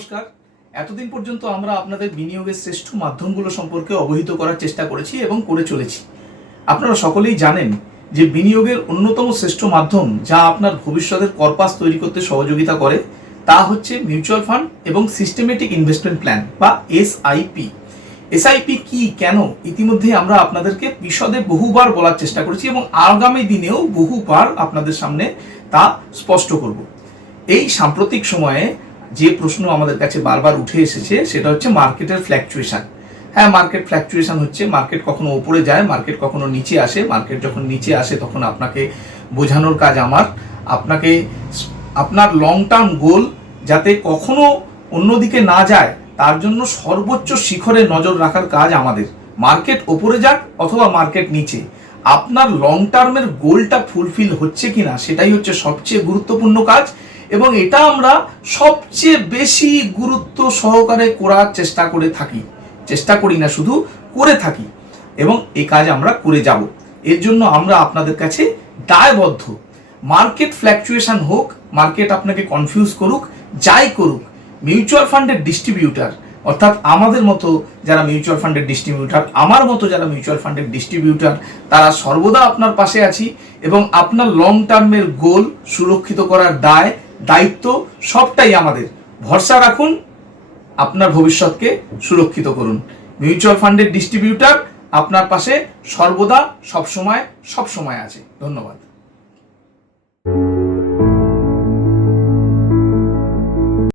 নমস্কার। এতদিন পর্যন্ত আমরা আপনাদের বিনিয়োগের শ্রেষ্ঠ মাধ্যমগুলো সম্পর্কে অবহিত করার চেষ্টা করেছি এবং করে চলেছি। আপনারা সকলেই জানেন যে বিনিয়োগের অন্যতম শ্রেষ্ঠ মাধ্যম যা আপনার ভবিষ্যতের কর্পাস তৈরি করতে সহযোগিতা করে তা হচ্ছে মিউচুয়াল ফান্ড এবং সিস্টেমেটিক ইনভেস্টমেন্ট প্ল্যান বা এসআইপি। এসআইপি কি, কেন, ইতিমধ্যে আমরা আপনাদেরকে বিশদে বহুবার বলার চেষ্টা করেছি এবং আগামী দিনেও বহুবার আপনাদের সামনে তা স্পষ্ট করব। এই সাম্প্রতিক সময়ে যে প্রশ্ন আমাদের কাছে বারবার উঠে এসেছে সেটা হচ্ছে মার্কেটের ফ্ল্যাকচুয়েশন। হ্যাঁ, মার্কেট ফ্ল্যাকচুয়েশন হচ্ছে, মার্কেট কখনো উপরে যায়, মার্কেট কখনো নিচে আসে। মার্কেট যখন নিচে আসে তখন আপনাকে বোঝানোর কাজ আমার, আপনাকে আপনার লং টার্ম গোল যাতে কখনো অন্যদিকে না যায় তার জন্য সর্বোচ্চ শিখরে নজর রাখার কাজ আমাদের। মার্কেট ওপরে যাক অথবা মার্কেট নিচে, আপনার লং টার্মের গোলটা ফুলফিল হচ্ছে কিনা সেটাই হচ্ছে সবচেয়ে গুরুত্বপূর্ণ কাজ এবং এটা আমরা সবচেয়ে বেশি গুরুত্ব সহকারে করার চেষ্টা করে থাকি। চেষ্টা করি না, শুধু করে থাকি এবং এই কাজ আমরা করে যাব। এর জন্য আমরা আপনাদের কাছে দায়বদ্ধ। মার্কেট ফ্ল্যাকচুয়েশন হোক, মার্কেট আপনাকে কনফিউজ করুক, যাই করুক, মিউচুয়াল ফান্ডের ডিস্ট্রিবিউটার অর্থাৎ আমাদের মতো যারা মিউচুয়াল ফান্ডের ডিস্ট্রিবিউটার, আমার মতো যারা মিউচুয়াল ফান্ডের ডিস্ট্রিবিউটার, তারা সর্বদা আপনার পাশে আছি এবং আপনার লং টার্মের গোল সুরক্ষিত করার দায়িত্ব সবটাই আমাদের। ভরসা রাখুন, আপনার ভবিষ্যৎকে সুরক্ষিত করুন। মিউচুয়াল ফান্ডের ডিস্ট্রিবিউটার আপনার পাশে সর্বদা সবসময় আছে। ধন্যবাদ।